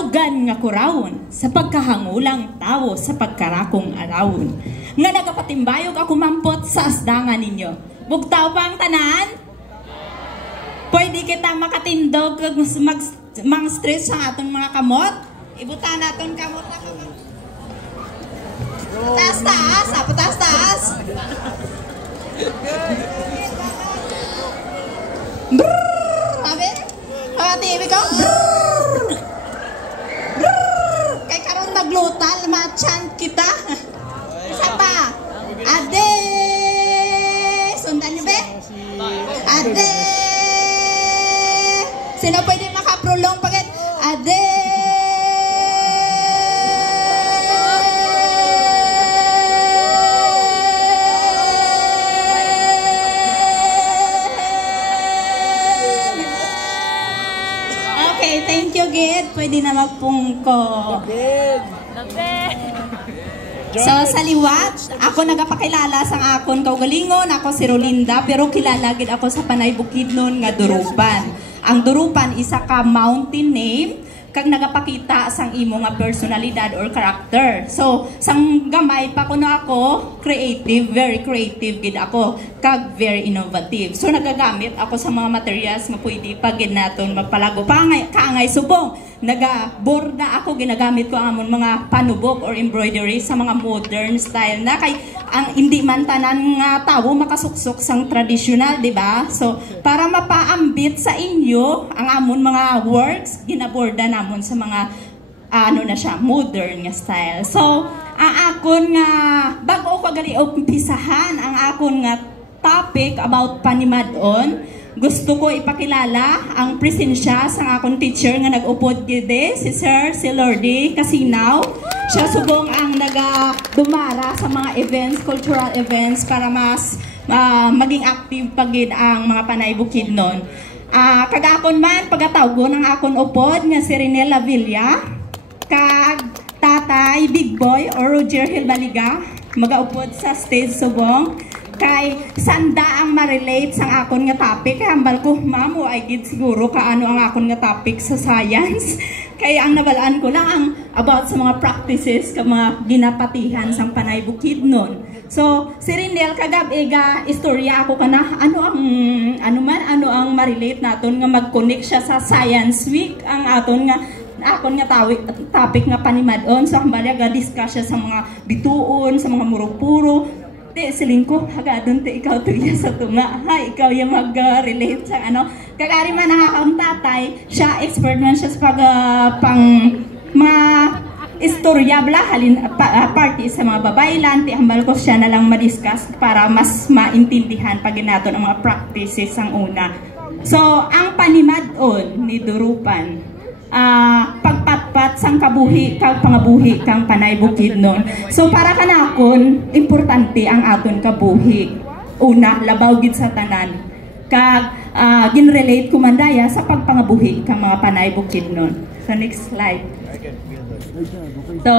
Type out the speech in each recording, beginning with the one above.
Tawgan nga kurawon sa pagkahangulang tawo sa pagkarakong arawon. Nga nagapatimbayog ako mampot sa asdangan ninyo. Bugtaw pa ang tanan? Pwede kita makatindog mag-stress sa aton mga kamot? Ibuta naton kamot na kamot. Pataas-taas, pataas-taas. Brrrr! Sabi? Kawati, ko? Brrrr! Brrrr! Kay karon naglutal, machan kita. Isa pa. Ade! Sundan niyo, be? Ade! Sino pwede makaprolong pagkat? Ade! Okay, thank you, Gid. Pwede na magpungko. So, sa liwat, ako nagapakilala sa akon kaugalingon. Ako si Rolinda, pero kilala gid ako sa Panay Bukidnon nga Durupan. Ang Durupan isa ka mountain name kag nagapakita sang imo nga personalidad or character. So, sang gamay pa kuno ako, creative, very creative gid ako, kag very innovative. So, nagagamit ako sa mga materials nga pwede pa gid naton magpalago kaangay subong. Nagaborda ako, ginagamit ko amon mga panubok or embroidery sa mga modern style na kay ang hindi man tanan nga tawo makasuksok sang traditional, di ba? So para mapaambit sa inyo ang amon mga works, ginaborda namon sa mga ano na siya, modern nga style. So ang akon nga bago ko gali umpisahan ang akon nga topic about panimadon, gusto ko ipakilala ang presensya sa akong teacher nga nag-upod gide, si Sir Lordy Casinaw. Siya subong ang nagadumara sa mga events, cultural events para mas maging active pagid ang mga Panay Bukidnon. Kagakon man pagatawgon ang akong upod nga si Renela Villa, kag tatay Big Boy or Roger Hilbaliga, magaupod sa stage subong. Kay sanda ang ma-relate sa akon nga topic, kay hambal ko, ma'am, ay gid siguro kaano ang akon nga topic sa science. Kaya ang nabalaan ko lang ang about sa mga practices ka mga ginapatihan sa Panay Bukidnon. So, si Rinel kagab-ega istorya ako kana ano ang ma-relate naton nga mag-connect siya sa Science Week ang aton nga akon nga topic nga panimadon. So, hambal ga discuss siya sa mga bituon, sa mga murupuro. Siling ko, hagadon te ikaw tuya sa tunga. Ha, ikaw yung mag-relate sa ano. Kagari man ang akong tatay, siya expert man siya sa pang mga istorya bla, party sa mga babaylan. Hambal ko siya na lang ma-discuss para mas maintindihan pag naton ang mga practices ang una. So, ang panimadon ni Durupan, pagpatpat sang kabuhi kang pangabuhi kang Panay Bukidnon. So para kanakon importante ang aton kabuhi. Una, labaw gid sa tanan. Kag ginrelate ko man daya sa pagpangabuhi kang mga Panay Bukidnon. So next slide. So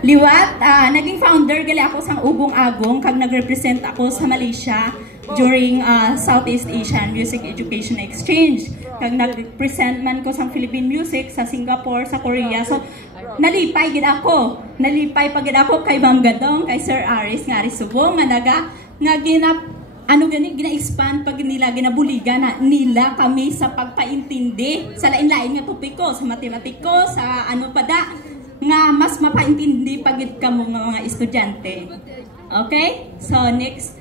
liwat, naging founder gali ako sang Ugong Agong kag nagrepresent ako sa Malaysia during Southeast Asian Music Education Exchange. Kag nag-present man ko sa Philippine music sa Singapore, sa Korea. So, nalipay gid ako. Nalipay pagid ako kay Ma'am Gadong, kay Sir Aris nga subong nga gina-expand pag nila ginabuligan na nila kami sa pagpaintindi sa lain-lain nga topiko, sa matematiko, sa ano pada nga mas mapaintindi pagid kamo nga mga estudyante. Okay? So, next.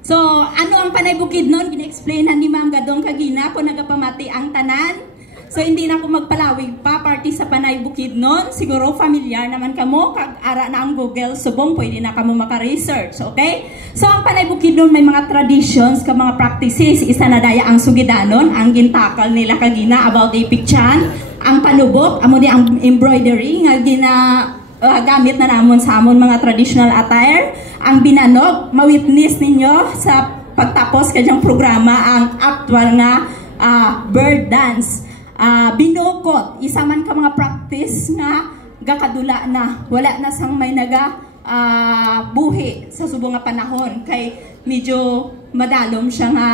So, ano ang Panay Bukidnon? Gina-explainan ni Ma'am Gadong kagina kung nagapamati ang tanan. So, hindi na ako magpalawig pa, party sa Panay Bukidnon. Siguro familiar naman kamo, kag-ara na ang Google subong, pwede na kamo maka-research, okay? So, ang Panay Bukidnon may mga traditions, ka mga practices. Isa na daya ang sugidanon, ang gintakal nila kagina about ipichan, ang panubok, amo di ang embroidery, nga gamit na namon sa amon mga traditional attire. Ang binanog, mawitness ninyo sa pagtapos kanyang programa ang actual nga bird dance. Binukot, isa man ka mga practice nga gakadula na, wala na sang may buhi sa subong nga panahon kay medyo madalom siya nga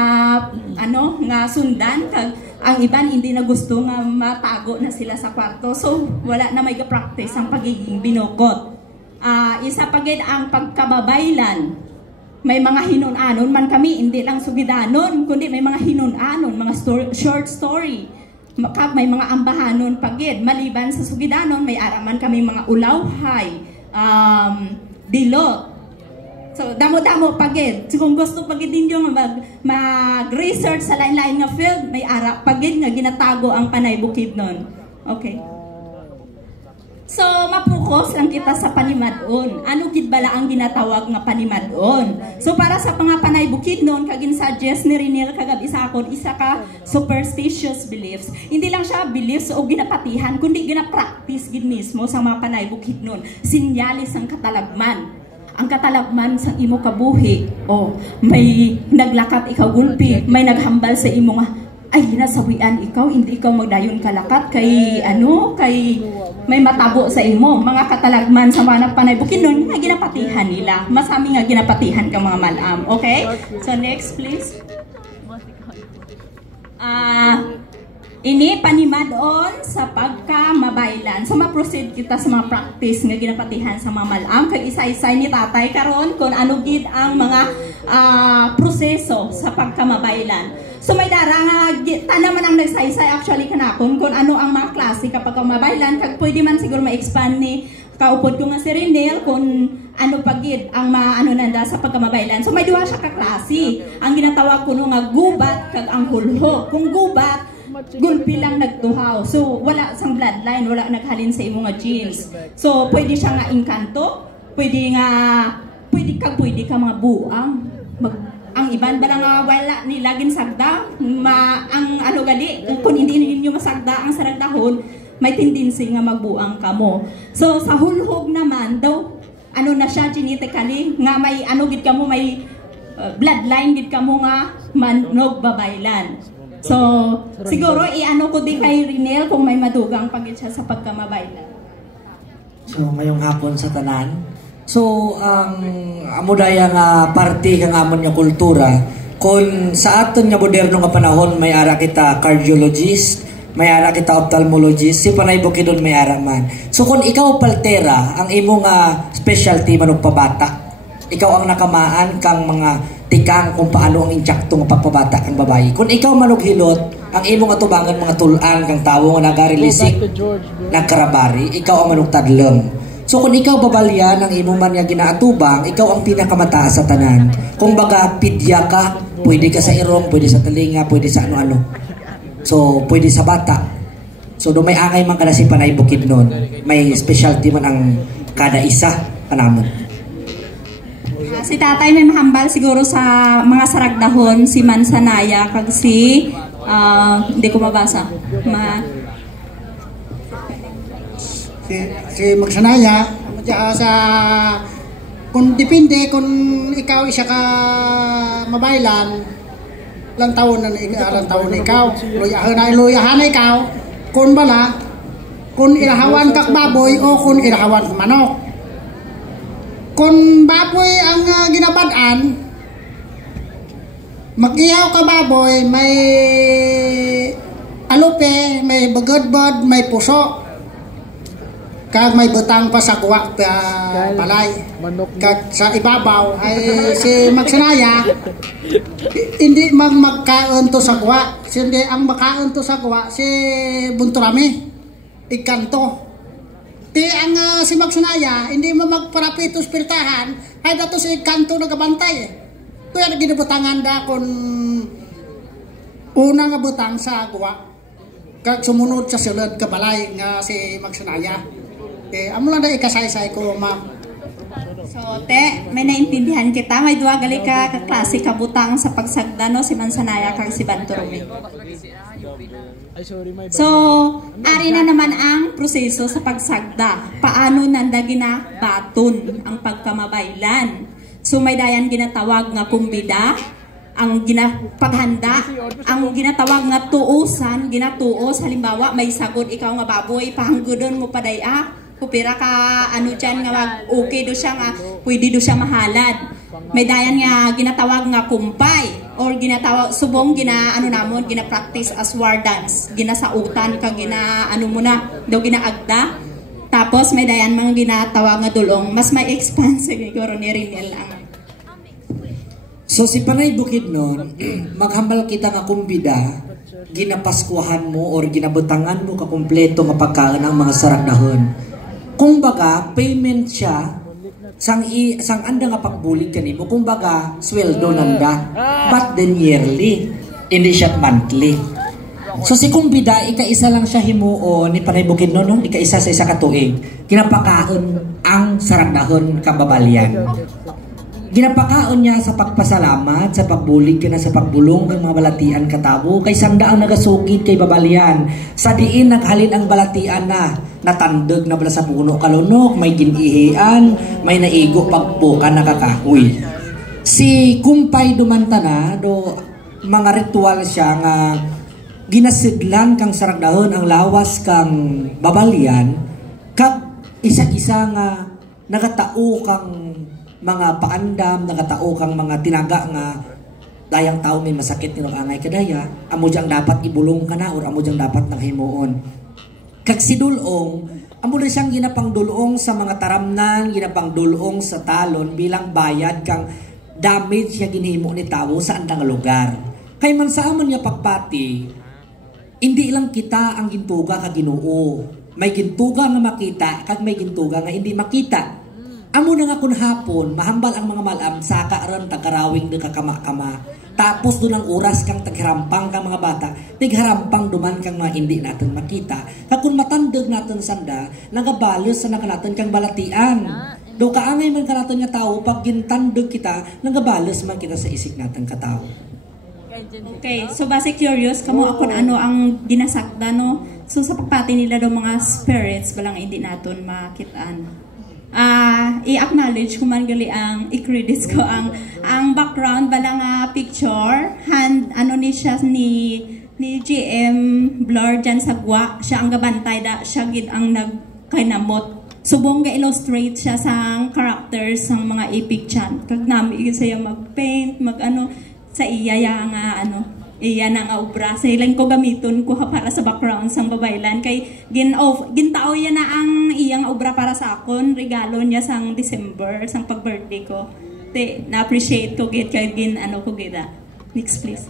nga sundan kag ang iban hindi na gusto nga matago na sila sa kwarto. So wala na may practice ang pagiging binukot. Isa pagid ang pagkababaylan. May mga hinunanon man kami, hindi lang sugidanon, kundi may mga hinunanon, mga short story. May mga ambahanon pagid. Maliban sa sugidanon, may araman kami mga ulawhay, dilot. So damo-damo pagid. So kung gusto pagid ninyo mag-research sa lain-lain nga field, may ara pagid nga ginatago ang Panay Bukidnon. Okay. So, mapokus lang kita sa panimadon. Ano gid bala ang ginatawag nga panimadon? So, para sa mga Panay Bukidnon, kagin suggest ni Rinel kagab isa ka superstitious beliefs. Hindi lang siya beliefs o ginapatihan, kundi ginapractice gid mismo sa mga Panay Bukidnon. Sinyalis ang katalagman. Ang katalagman sa imo kabuhi. May naglakat ikaw gulpi, may naghambal sa imo nga ay ginasawian ikaw, hindi ikaw magdayon kalakat kay may matabo sa imo. Mga katalagman sa mga Panay Bukidnon nga ginapatihan nila. Masami nga ginapatihan ka mga malam. Okay? So next please. Ini panimadon sa pagkamabaylan. So ma-proceed kita sa mga practice nga ginapatihan sa mga malam. Kag isa-isa ni tatay karon kung ano gid ang mga proseso sa pagkamabaylan. So may dara nga naman ang nagsaysay actually kanakon kung ano ang mga klase kapag mabaylan. Kag pwede man siguro ma-expand ni kaupod ko nga si Rinel kung ano pagid ang maano nanda sa pagkamabaylan. So may duha siya ka klase. Ang ginatawag ko nga gubat kag ang kulho. Kung gubat, gulpi lang nagtuhaw. So wala sang bloodline, wala naghalin sa imo nga genes. So pwede siya nga inkanto, pwede ka mga buang. Ang iban bala nga wala ni lagin sagda, ang ano gali kung hindi ninyo masagda ang saragdahon, may tendency nga magbuang kamo. So sa hulhog naman daw ano na siya genetically nga may ano gid kamo, may bloodline gid kamo nga manog babaylan. So siguro i-ano ko din kay Rinel kung may madugang pagid siya sa pagkamabaylan. So ngayong hapon sa tanan. So, ang amudaya nga parte kang amon nga kultura, kung sa aton nga moderno nga panahon, may ara kita cardiologist, may ara kita ophthalmologist, si Panay Bukidnon may ara man. So, kung ikaw paltera, ang imo nga specialty manong pabata, ikaw ang nakamaan kang mga tikang kung paano ang injakto nga pagpabata kang babayi. Kung ikaw manong hilot, ang imo nga tubangan mga tulan kang tawo nga nagarilisik, nagkarabari, ikaw ang manong tadlem. So kung ikaw babalya ng imo man nga ginaatubang, ikaw ang pinakamataas sa tanan. Kung baga pidya ka, pwede ka sa irong, pwede sa talinga, pwede sa ano-ano. So pwede sa bata. So do may angay man kada si Panay Bukidnon. May specialty man ang kada isa kanamon. Si tatay may mahambal siguro sa mga saragdahon, si Mansanaya kag si hindi ko mabasa. Si Magsanaya sa kung depende kung ikaw isa ka mabaylan lang taon na ikaw luyahan ikaw kung bala kung ilahawan kak baboy o kung ilahawan kak manok. Kung baboy ang ginabadaan, mag-ihaw ka baboy, may alupe, may bagadbad, may puso. Kag may butang pa sa kuwa palay. Kag sa ibabaw ay si Magsanaya hindi magkaon to sa kuwa. Hindi ang makaon to sa kuwa si Bunturami. Ikanto. Ti ang si Magsanaya hindi magparapito spiritahan ay dato si kanto nagabantay. Kuya ginabutangan da kon una nga butang sa kuwa. Kag sumunod sa sulod ka balay nga si Magsanaya. Amo lang na ikasaysay ko, ma'am. So, may naintindihan kita. May duwa gali ka klase kabutang sa pagsagda, no? Si Mansanaya kag si Banturumi. So, ari na naman ang proseso sa pagsagda. Paano nanda ginabaton ang pagkamabaylan? So, may dayan ginatawag nga kumbida, ang paghanda, ang ginatawag nga tuusan, ginatuos, halimbawa may sagod ikaw nga baboy, pahanggudon mo padaya, kupira ka ano dyan nga okay do siya nga, pwede do siya mahalad. May dayan nga ginatawag nga kumpay or ginatawag subong gina-practice as war dance. Ginasautan ka daw ginaagda. Tapos may dayan mga ginatawag nga dulong. Mas may expand siguro ni Rinel ang. So si Panay Bukidnon, maghambal kita nga kumbida, ginapaskuhan mo or ginabutangan mo kakumpleto nga pagkaan ang mga sarakdahon. Kung baga, payment siya, sang anda nga pagbulig kanimo, kung baga, sweldo nanda, but then yearly, hindi siya monthly. So si kumbida, ika-isa lang siya himuo ni Panay Bukidnon, no? Ika-isa sa isa katuig, ginapakaon ang sarakdahon kababalyan. Ginapakaon niya sa pagpasalamat, sa pagbulig ka na sa pagbulong ng mga balatian katabo, kay sangda ang nagasukid kay babalyan. Sa diin naghalin ang balatian na natandag na bala sa puno kalunok, may ginihian, may naigo pagpukan nakakahoy. Si Kumpay dumanta na, do mga ritual siya nga ginasidlan kang sarakdahon ang lawas kang babalyan, kag isa-isa nga nagatao kang mga paandam, nagatao kang mga tinaga nga dayang tao may masakit nilong angay kadaya, amo diyang dapat ibulong ka na or amo diyang dapat nang himuon. Kag si dulong, amo na siyang ginapangdulong sa mga taramnan, ginapangdulong sa talon bilang bayad kang damage nga ginhimo ni tao sa andang lugar. Kay man sa amon nga pagpati, hindi lang kita ang gintuga kag Ginoo. May gintuga nga makita kag may gintuga nga hindi makita. Amo na nga kun hapon, mahambal ang mga malam, saka aron tagarawing na kakama-kama. Tapos doon ang oras kang tagharampang kang mga bata, tigharampang duman kang mga hindi natin makita. Kag kung matandag natin sanda, nagabalos sa nakanaton kang balatian. Do kaangay man kanaton nga tao, pag gintandag kita, nagabalos man kita sa isik natin katao. Okay, so base curious kamo ako ano ang ginasakda no. So sa pagpati nila do mga spirits balang hindi naton makitaan. I-acknowledge ko man gali ang i-credits ko ang background balang picture ano ni siya ni GM Blur dyan sa gwa siya ang gabantay da siya gid ang nagkainamot subong ga illustrate siya sa characters sang mga epic chant kag nami siya mag-paint sa iya nga iya na nga obra sa ilang ko gamiton ko para sa background sang babaylan kay gintao yan na ang iyang obra para sa akon regalo niya sang December sang pag-birthday ko na appreciate ko gid kay ko gida next please.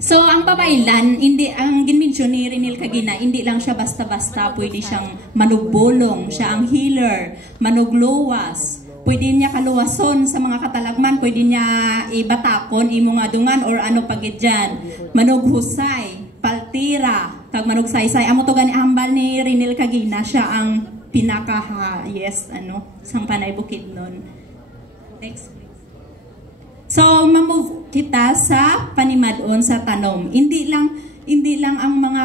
So ang babaylan hindi ang ginmention ni Rinel kagina hindi lang siya basta-basta pwede siyang manugbulong siya ang healer manugluwas. Pwede niya kaluwason sa mga katalagman, pwede niya ibatakon, imo nga dungan or ano pagid dyan. Manughusay, paltira, kag manugsaysay. Amo to gani hambal ni Rinel kagina, siya ang sang Panay Bukidnon. Next please. So, mamove kita sa panimadon sa tanom. Hindi lang ang mga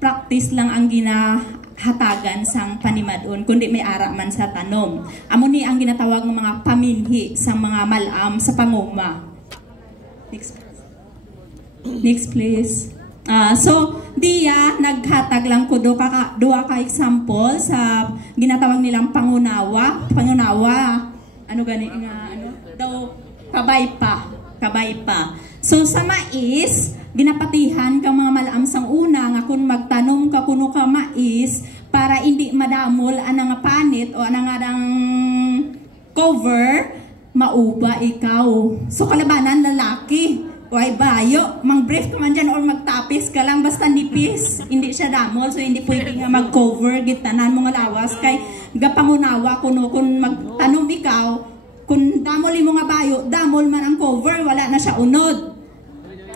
practice lang ang hatagan sang panimadon kundi may ara man sa tanom. Amo ni ang ginatawag ng mga paminhi sa mga malam sa panguma. Next please. So diya naghatag lang ko duha ka example sa ginatawag nilang pangunawa. Ano gani nga daw kabay pa. So sa mais, ginapatihan kang mga malaam sang una nga kung magtanom ka kuno ka mais para hindi madamol anang panit o anang cover, mauba ikaw. So kalabanan lalaki, why bayo, mang-brief ka man dyan or magtapis ka lang basta nipis, hindi siya damol so hindi pwede nga mag-cover, gitanan mo nga lawas kay gapangunawa kuno kung magtanom ikaw, kung damol mo nga bayo, damol man ang cover, wala na siya unod.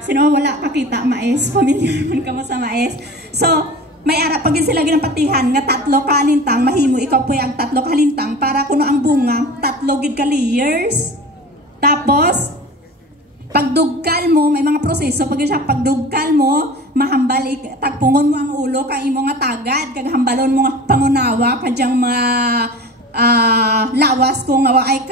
Sino wala kakita mais, familiar man ka mo sa mais. So, may ara pag sila ginapatihan nga 3 ka halintang, mahimo ikaw po ang 3 ka halintang para kuno ang bunga, 3 gid ka layers. Tapos, pagdugkal mo, may mga proseso, pag siya pagdugkal mo, mahambal, tagpungon mo ang ulo, kang imo nga tagad, kag hambalon mo nga pangunawa, kadyang mga lawas kung nga ay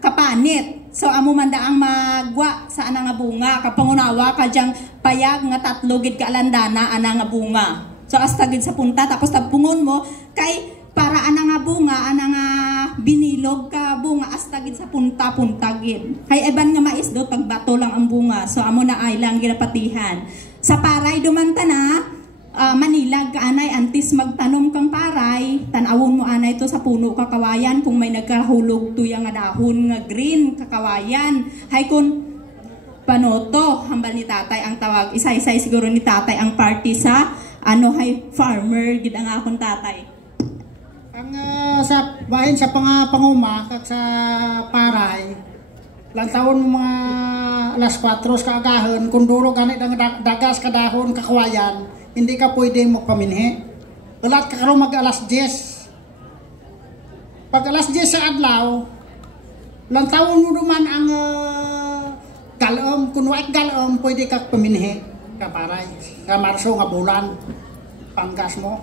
kapanit. So amo man daang magwa sa ana nga bunga kapangunawa kadyang payag nga 3 gid ka alandana ana nga bunga. So hasta gid sa punta tapos tagpungon mo kay para ana nga bunga ana nga binilog ka bunga astagid sa punta-puntagid. Hay eban nga mais do tagbato lang ang bunga. So amo na ay lang ginapatihan. Sa paray dumanta na Manilag ka anay antis magtanom kang paray, tanawon mo anay to sa puno kakawayan kung may nagkahulog tuyang nga dahon nga green kakawayan. Hay kun panoto hambal ni tatay ang tawag, isa-isay siguro ni tatay ang party sa hay farmer gid ang akong tatay. Ang sa bahin sa panguma kag sa paray lang taon mga alas 4 sa agahon kung duro ganit ang dagas kadahon kakawayan, hindi ka pwede mo paminhi. Ulat ka karon mag alas 10. Pag alas 10 sa adlaw, lang taon mo duman ang galom, kung wait galom, pwede ka paminhi ka paray. Nga Marso nga bulan, panggas mo.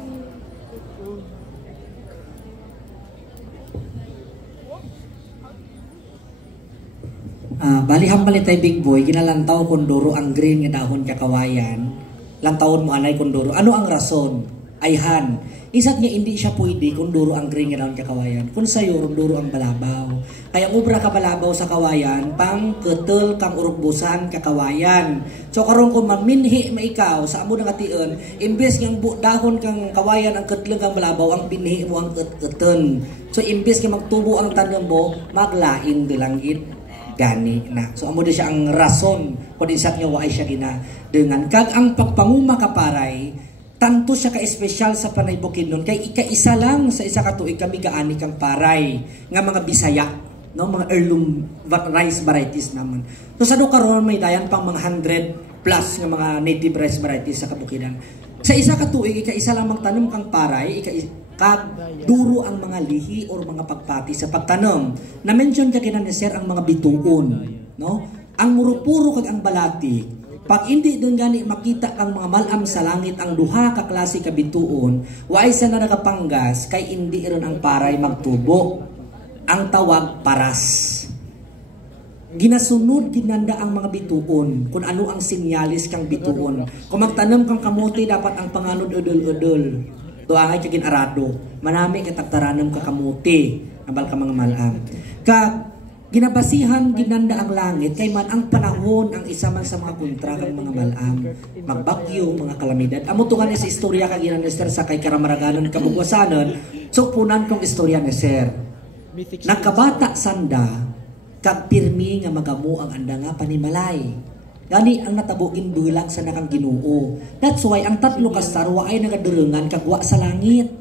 Balihang balitay big boy, ginalantaw kunduro ang green nga dahon kakawayan. Lantawon mo anay kunduro. Ano ang rason? Ayhan. Isat niya hindi siya pwede kunduro ang green nga dahon kakawayan. Kung sayo, kunduro ang balabaw. Kaya ubra ka balabaw sa kawayan, pang ketel kang urugbusan kakawayan. So karon kung maminhi maikaw sa amo nga tion, imbes ng dahon kang kawayan ang ketleng kang balabaw, ang binhi mo ang keten. So imbes nga magtubo ang tanom mo, maglain dilangit gani na. So amo di siya ang rason kung isat nga waay siya gina dengan kag ang pagpanguma ka paray tanto siya ka-espesyal sa Panay Bukidnon kay ika-isa lang sa isa ka tuig kami gaani kang paray nga mga Bisaya, no, mga heirloom rice varieties naman. So sa do karon may dayan pang mga 100 plus nga mga native rice varieties sa kabukidan. Sa isa ka tuig ika-isa lang tanom kang paray, kag duro ang mga lihi or mga pagpati sa pagtanom. Na-mention ka kinan ni sir ang mga bituon, no? Ang murupuro kag ang balati. Pag hindi dun gani makita kang mga malam sa langit ang duha ka klase ka bituon, waay sa na nakapanggas kay hindi ron ang paray magtubo. Ang tawag paras. Ginasunod ginanda ang mga bituon kung ano ang sinyalis kang bituon. Kung magtanom kang kamote dapat ang panganod udol-udol. Tuangay kagin arado, manami katagtaranam kakamuti, nabal ka mga malam. Ginabasihan ginanda ang langit, kay man ang panahon ang isa man sa mga kontra kang mga malam, magbagyo, mga kalamidad. Amo to sa istorya kag ginan ni sir sa kay karamaraganan kabugwasanon, so punan kong istorya ni sir. Nagkabata sanda, kag pirmi nga magamu ang anda nga panimalay. Gani ang natabugin bulag sa nakang Ginoo. That's why ang tatlo ka sarwa ay nagadurengan kagwa sa langit.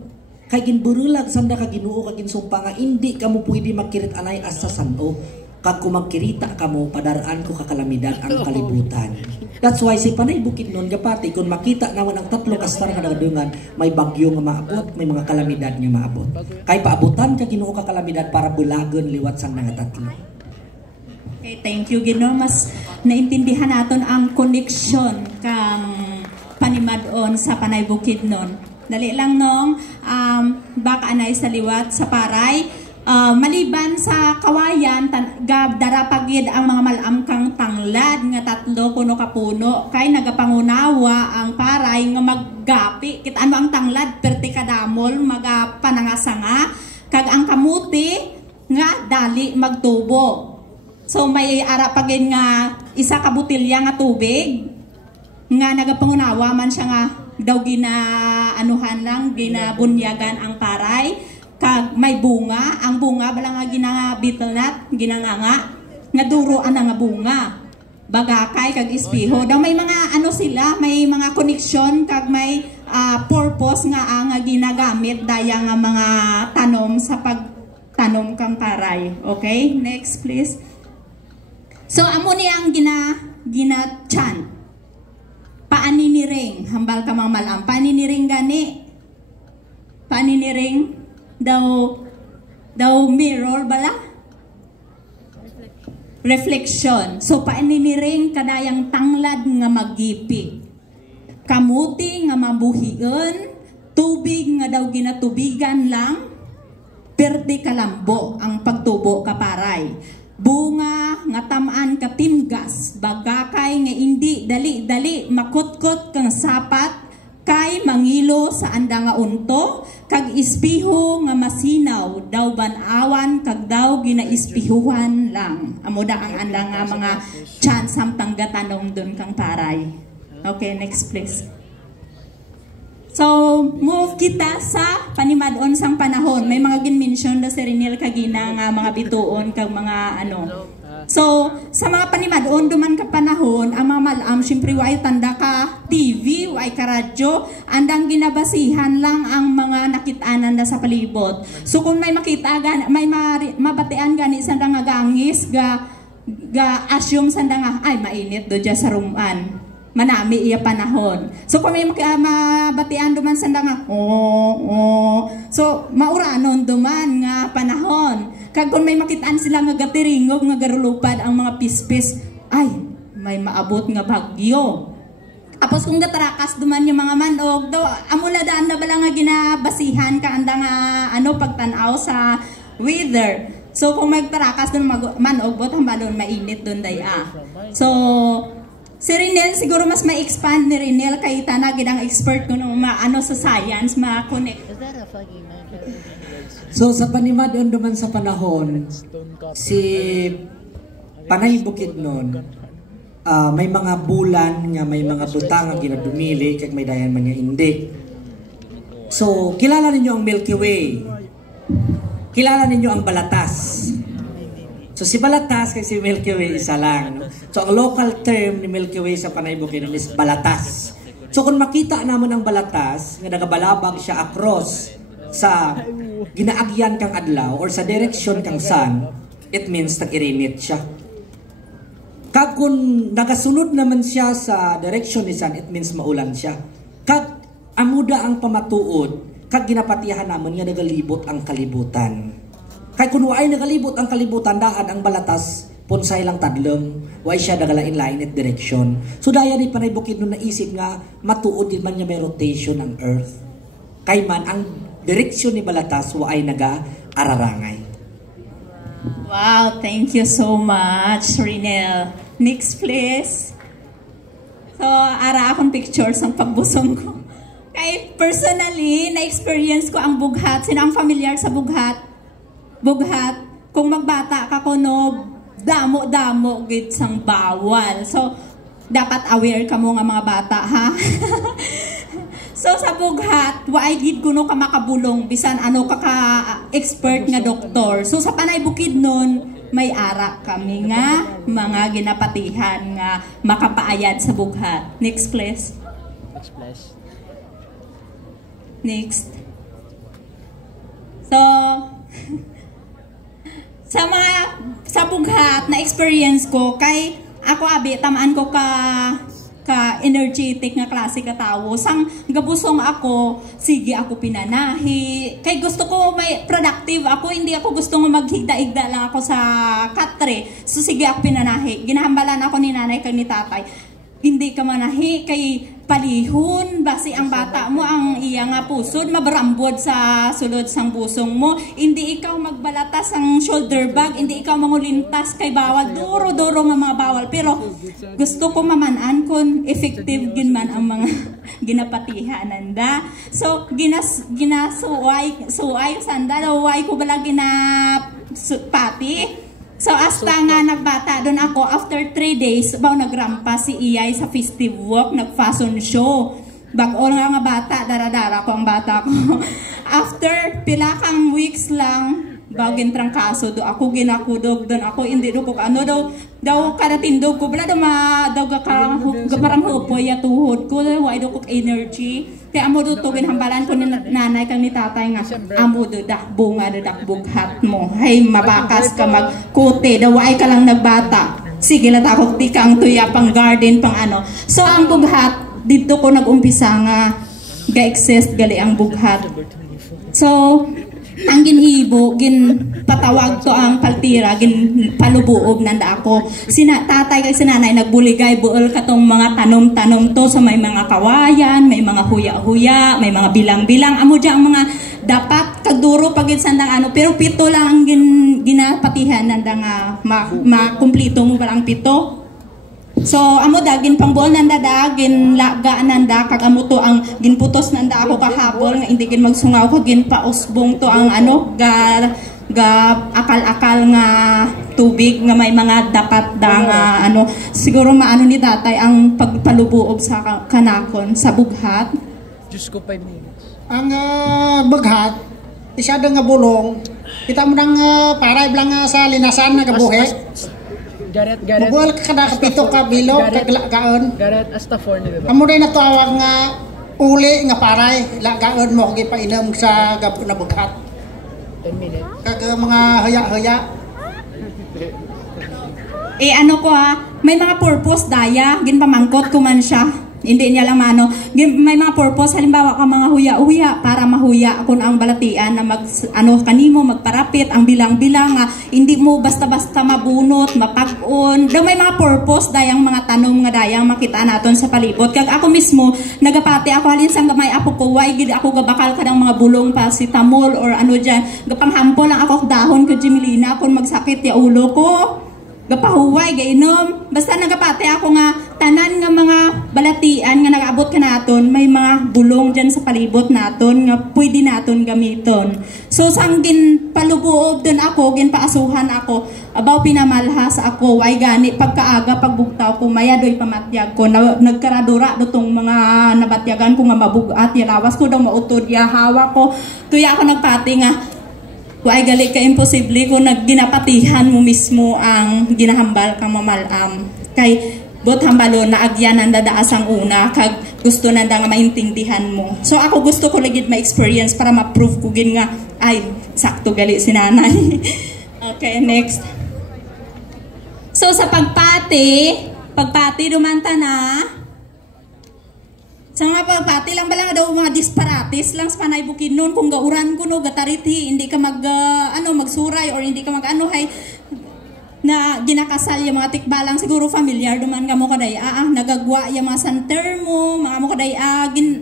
Kay ginburulag sanda ka Ginoo kag ginsumpa nga hindi kamo pwede magkirit anay as sa sano. Kag kung magkirita kamo padaraan ko kakalamidad ang kalibutan. That's why si Panay Bukidnon gapati kung makita naman ang tatlo ka star nga nagadurengan, may bagyo nga maabot, may mga kalamidad nga maabot. Kay paabutan ka Ginoo ka kalamidad para bulagon liwat sang nga tatlo. Okay, thank you Ginoo. Mas naintindihan naton ang connection kang panimadon sa Panay Bukidnon. Dali lang nong baka anay sa liwat sa paray. Maliban sa kawayan, darapagid ang mga malam kang tanglad nga tatlo kuno kapuno kay nagapangunawa ang paray nga maggapi. Kit ano ang tanglad perti kadamol magapanangasanga kag ang kamuti nga dali magtubo. So may arapagin nga isa ka butilya nga tubig nga nagapangunawa man siya nga daw ginaanuhan lang, ginabunyagan ang paray kag may bunga, ang bunga bala nga ginabitnat, ginanganga nga duroan nga bunga. Bagakay kag ispiho. Daw may mga ano sila, may mga connection kag may purpose nga ginagamit daya nga mga tanom sa pagtanom kang paray. Okay? Next please. So amo ni ang gina-chant. Paaniniring, hambal ka mga malam. Paaniniring gani. Paaniniring daw mirror bala. Reflection. So paaniniring kadayang tanglad nga magipig. Kamuti nga mabuhion, tubig nga daw ginatubigan lang, perdi kalambo ang pagtubo kaparay. Bunga nga tamaan ka timgas, bagakay nga indi dali-dali makutkot kang sapat kay mangilo sa anda nga unto kag ispiho nga masinaw daw ban-awan kag daw ginaispihuhan lang. Amo da ang anda nga mga chance samtang gatanong dun kang paray. Okay, next please. So, move kita sa panimadon sang panahon. May mga gin-mention da si Rinel kagina nga mga bituon kag mga ano. So, sa mga panimadon duman ka panahon, ang mga malam, syempre way tanda ka TV, way ka radyo, andang ginabasihan lang ang mga nakitaanan da sa palibot. So, kung may makita, may mabatian gani sanda nga gangis, ga assume sanda nga, ay mainit do dya sa ruman. Manami iya panahon. So kung may mabatian duman sanda nga, so mauranon duman nga panahon. Kag kung may makitaan sila nga gatiringog, nga garulupad ang mga pispis, ay may maabot nga bagyo. Tapos kung gatarakas duman yung mga manog, daw amula daan na bala nga ginabasihan ka anda nga ano pagtanaw sa weather. So kung magtarakas dun manog, bot hambalon mainit dun daya. So si Rinel, siguro mas ma-expand ni Rinel kay tanagid ang expert ko nung ano sa science, ma-connect. So sa panimadon duman sa panahon, si Panay Bukidnon, may mga bulan nga may mga butang nga ginadumili kag may dayan man nga hindi. So kilala ninyo ang Milky Way. Kilala ninyo ang Balatas. So si Balatas kay si Milky Way isa lang. No? So ang local term ni Milky Way sa Panay Bukidnon is Balatas. So kung makita naman ang Balatas, nga nagabalabag siya across sa ginaagyan kang adlaw or sa direksyon kang sun, it means nag-irinit siya. Kag kung nagasunod naman siya sa direksyon ni sun, it means maulan siya. Kag amuda ang pamatuod, kag ginapatihan naman nga nagalibot ang kalibutan. Kay kung waay nagalibot ang kalibutan, daan ang Balatas, ponsay lang tadlong, waay siya nagalain-lain at direksyon. So daya ni Panay Bukidnon naisip nga, matuod din man niya may rotation ng Earth. Kay man, ang direksyon ni Balatas, waay naga-ararangay. Wow, thank you so much, Rinel. Next, please. So, ara akong pictures ng pagbusong ko. Kay personally, na-experience ko ang bughat. Sino ang familiar sa bughat? Bughat, kung magbata ka kuno, damo-damo gid sang bawal. So, dapat aware ka mo nga mga bata, ha? So, sa bughat, waay gid kuno ka makabulong, bisan ano ka-expert nga doktor. So, sa Panay Bukidnon, may ara kami nga mga ginapatihan nga makapaayad sa bughat. Next, please. Next. So, sa bughat na experience ko kay ako abi tamaan ko ka energetic nga klase ka tawo sang gabusong ako sige ako pinanahi kay gusto ko may productive ako hindi ako gusto nga maghigda-igda lang ako sa katre so sige ako pinanahi ginahambalan ako ni nanay kag ni tatay hindi ka manahi kay palihon basi ang bata mo ang iya nga pusod mabarambod sa sulod sang busong mo hindi ikaw magbalatas ang shoulder bag hindi ikaw mangulintas kay bawal duro-duro nga mga bawal pero gusto ko mamanan kun effective gin man ang mga ginapatihanan da so suway sanda way ko bala ginapati. So, hasta nga nagbata doon ako, after 3 days, nagrampa si Iyay sa festive walk, nag-fashion show. Bago nga bata, dara-dara ko ang bata ko. After pilakang weeks lang, bagin trangkaso do ako ginakudog doon ako hindi do ko ano daw karatindog ko bala daw parang hupoy ya tuhod ko why do ko energy kaya amo do to ginhambalan ko ni nanay kang ni tatay nga amo do bunga do bughat mo hay mabakas ka magkote daw ay ka lang nagbata sige la ta ko tikang tuya pang garden pang ano so ang bughat dito ko nagumpisa nga ga-exist gali ang bughat so ang ginhibo, patawag to ang paltira, palubuog nanda ako. Tatay kay sinanay nagbuligay buol katong mga tanom-tanom to sa may mga kawayan, may mga huya-huya, may mga bilang-bilang. Amo dyan ang mga dapat kagduro pagit sandang ano, pero pito lang ang ginapatihan nanda nga makumplito mo ba ang pito? So amo dagin pangbuol nanda dagin laga nanda kag amo to ang ginputos nanda ako kahabol nga hindi gin magsungaw kag ginpausbong to ang ano ga akal-akal nga tubig nga may mga dapat da nga ano siguro maano ni tatay ang pagpalubuob sa kanakon sa bughat. Diyos ko 5 minutes. Ang bughat isa nga bulong kita mo nang paray blang sa linasan nga gabuhi. Garet. Mabuhal ka kada kapito ka bilog kaglagaan. Garet hasta 4 na diba? Amo rin natawag nga uli nga paray lagaan mo kag painom sa gabo na bughat. 10 minutes. Kag mga haya-haya. Ano ko may mga purpose daya, ginpamangkot ko man siya. Hindi niya lang ano, may mga purpose halimbawa ka mga huya-huya para mahuya kun ang balatian na mag ano kanimo magparapit ang bilang-bilang hindi mo basta-basta mabunot, mapag-on. Daw may mga purpose dayang mga tanong nga dayang makita naton sa palibot. Kag ako mismo nagapati ako halin sang gamay apo ko way gid ako gabakal kadang mga bulong pa si tamol or ano diyan. Gapanghampo lang ako dahon ko Jimilina kun magsakit ya ulo ko. Gapahuway gainom basta nagapati ako nga tanan nga mga balatian nga nagaabot ka naton may mga bulong diyan sa palibot naton nga pwede naton gamiton. So sang gin palubuob don ako gin paasuhan ako abaw pinamalhas ako way gani pagkaaga pagbugtaw ko mayadoy pamatyag ko nagkaradura dotong mga nabatyagan ko nga mabugat ya lawas ko daw mautod ya hawa ko tuya ako nagpati nga Why gali ka imposible kung nagginapatihan mo mismo ang ginahambal kang mamalam. Kay bot hambalo na agyan ang dadaasang una kag gusto nanda nga maintindihan mo. So ako gusto ko lagid ma-experience para ma-prove ko gin nga ay sakto gali si nanay. Okay, next. So sa pagpati dumanta na. Sa mga pagpati lang ba lang daw mga disparates lang sa panay bukid noon kung gauran ko no gatariti hindi ka magsuray or hindi ka hay na ginakasal yung mga tikbalang siguro familiar duman ka mo kaday nagagwa yung mga santer mo mga mo kaday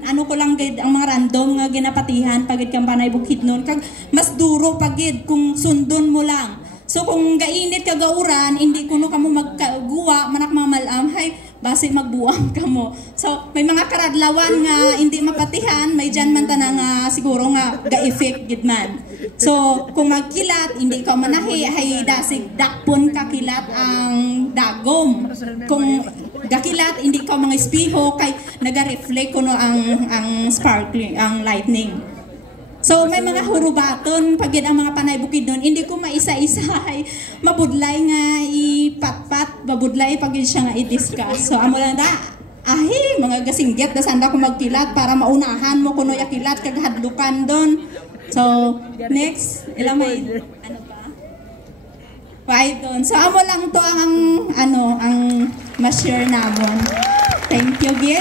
ko lang gid ang mga random nga ginapatihan pagid kang panay bukid noon kag mas duro pagid kung sundon mo lang. So kung gainit ka gauran, hindi kuno kamo magkaguwa, manak mamalam, hay, basi magbuang kamo. So may mga karadlawan nga hindi mapatihan, may dyan man tanang siguro nga ga-effect gid man. So kung magkilat, hindi ka manahi, hay dasig dakpon kakilat ang dagom. Kung gakilat, hindi ka mga espiho, kay naga-reflect kuno ang sparkling, ang lightning. So may mga hurubaton pagid ang mga panay bukid doon hindi ko maisa-isa ay mabudlay nga ipatpat mabudlay pagid siya nga i-discuss. So amo lang mga gasinggit da sanda ko magkilat para maunahan mo kuno ya kilat kag hadlukan doon. So next ilang may ano pa why doon. So amo lang to ang ang ma-share namon. Thank you.